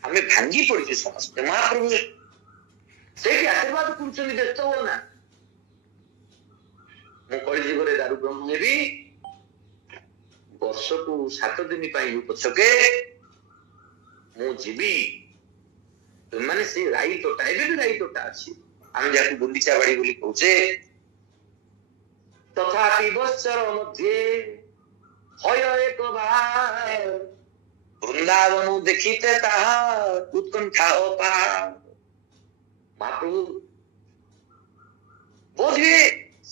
ଆମେ ଭାଙ୍ଗି ପଡିଛୁ ସମସ୍ତେ। ମହାପ୍ରଭୁ ସେଇଠି ଆଶୀର୍ବାଦ କରୁଛନ୍ତି, ବ୍ୟସ୍ତ ହୁଅ ନା, ମୁଁ କଳିଯୁଗରେ ଦାରୁ ବ୍ରହ୍ମ ହେବି, ବର୍ଷକୁ 7 ଦିନ ପାଇଁ ପଛକେ ମୁଁ ଯିବି। ମାନେ ସେ ରାଇ ତୋଟା, ଏବେ ବି ରାଇ ତୋଟା ଅଛି, ଆମେ ଯାହାକୁ ଗୁଣ୍ଡିଚା ବାଡ଼ି ବୋଲି କହୁଛେ, जाति बत्सर मध्ये হয় একবার বৃন্দাবন দেখিতে তাহা উৎকণ্ঠা অপার। মহাপ্রভু ବୋଧହୁଏ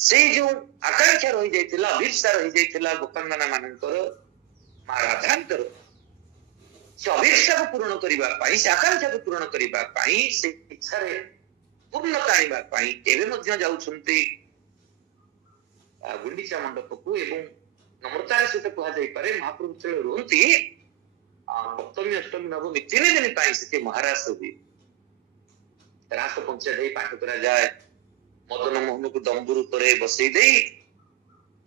ସେଇ ଯୋଉ ଆକାଂକ୍ଷା ରହିଯାଇଥିଲା, ଅଭିପ୍ସା ରହିଯାଇଥିଲା ଗୋପାଙ୍ଗନା ମାନଙ୍କର, ମା ରାଧାଙ୍କର, ସେ ଅଭିପ୍ସାକୁ ପୂରଣ କରିବା ପାଇଁ, ସେ ଆକାଂକ୍ଷାକୁ ପୂରଣ କରିବା ପାଇଁ, ସେ ଇଚ୍ଛାରେ ପୂର୍ଣ୍ଣତା ଆଣିବା ପାଇଁ ଏବେ ମଧ୍ୟ ଯାଉଛନ୍ତି ଗୁଣ୍ଡିଚା ମଣ୍ଡପକୁ। ଏବଂ ନମ୍ରତାର ସହିତ କୁହାଯାଇପାରେ ମହାପ୍ରଭୁ ଯେତେବେଳେ ରୁହନ୍ତି ସପ୍ତମୀ ଅଷ୍ଟମୀ ନବମୀ 3 ଦିନ ପାଇଁ ସେଠି ମହାରାସ ହୁଏ। ରାସ ପଞ୍ଚା ଦେଇ ପାଠ କରାଯାଏ, ମଦନ ମୋହନକୁ ଦମ୍ବୁରୁ ଉପରେ ବସେଇ ଦେଇ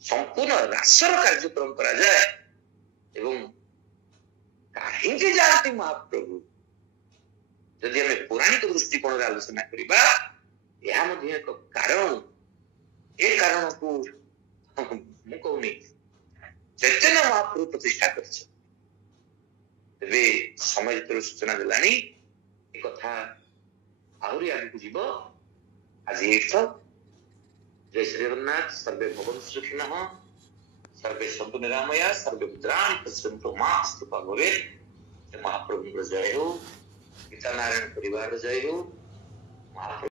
ସମ୍ପୂର୍ଣ୍ଣ ରାସର କାର୍ଯ୍ୟକ୍ରମ କରାଯାଏ। ଏବଂ କାହିଁକି ଯାଆନ୍ତି ମହାପ୍ରଭୁ, ଯଦି ଆମେ ପୌରାଣିକ ଦୃଷ୍ଟିକୋଣରେ ଆଲୋଚନା କରିବା, ଏହା ମଧ୍ୟ ଏକ କାରଣ। ଏ କାରଣକୁ ମୁଁ କହୁନି, ଚୈତନ୍ୟ ମହାପ୍ରଭୁ ପ୍ରତିଷ୍ଠା କରିଛନ୍ତି। ତେବେ ସମୟ ଯେତେବେଳେ ସୂଚନା ଦେଲାଣି, ଏ କଥା ଆହୁରି ଆଗକୁ ଯିବ। ଆଜି ଏଇଠ। ଜୟ ଶ୍ରୀ ଜଗନ୍ନାଥ। ସର୍ବେ ଭବନ୍ତୁ ସୁଖିନଃ, ସର୍ବେ ସନ୍ତୁ ନିରାମୟା, ସର୍ବେ ଭଦ୍ରାଣି ପଶ୍ୟନ୍ତୁ ମା କୃପା ଭବେତ୍। ମହାପ୍ରଭୁଙ୍କର ଜୟ ହେଉ, ଗୀତା ନାରାୟଣ ପରିବାର ଜୟ ହେଉ। ମହାପ୍ରଭୁ